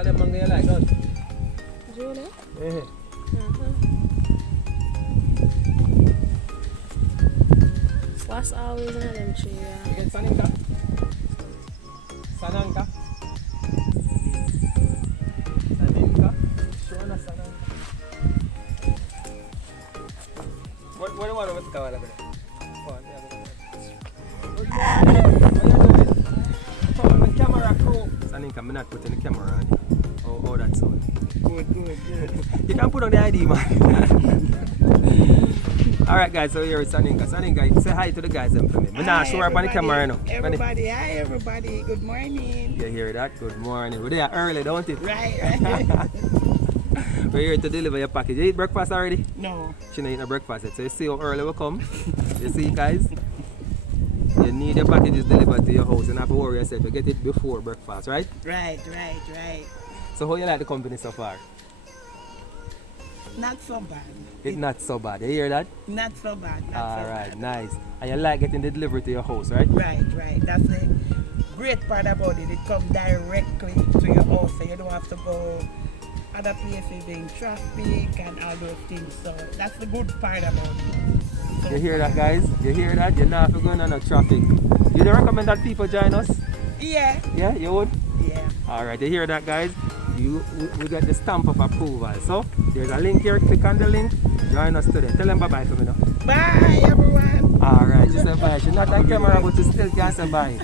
of them mango you like, don't you? Julie? Yeah. What's always in them tree? You get Saninka? Sananka? Saninka? Shona Sananka? What do you want to go over there? Good morning. What are you doing? Come on the camera crew. Saninka, I'm not putting the camera on you. Oh, that's sound. Good. You can put on the ID, man. Alright guys, so here is Saninka. Saninka, say hi to the guys and for me. I'm not sure about the camera now. Everybody, hi everybody, good morning. You hear that? Good morning. We're there early, don't it? Right. We're here to deliver your package. You eat breakfast already? No. She don't eat no breakfast yet. So you see how early we come? You see guys? You need your packages delivered to your house and have to worry yourself to get it before breakfast, right? Right. So how you like the company so far? Not so bad. It's not so bad. You hear that? Not so bad. Alright, nice. And you like getting the delivery to your house, right? Right. That's the great part about it. It comes directly to your house, so you don't have to go other places in traffic and all those things. So that's the good part about it. So, you hear that, guys? You hear that? You're not going on no traffic. You don't recommend that people join us? Yeah. Yeah, you would? Yeah. Alright, you hear that, guys? We got the stamp of approval. So there's a link here. Click on the link. Join us today. Tell them bye-bye for me now. Bye everyone. Alright, just say bye. She's not on camera, but you still can say bye.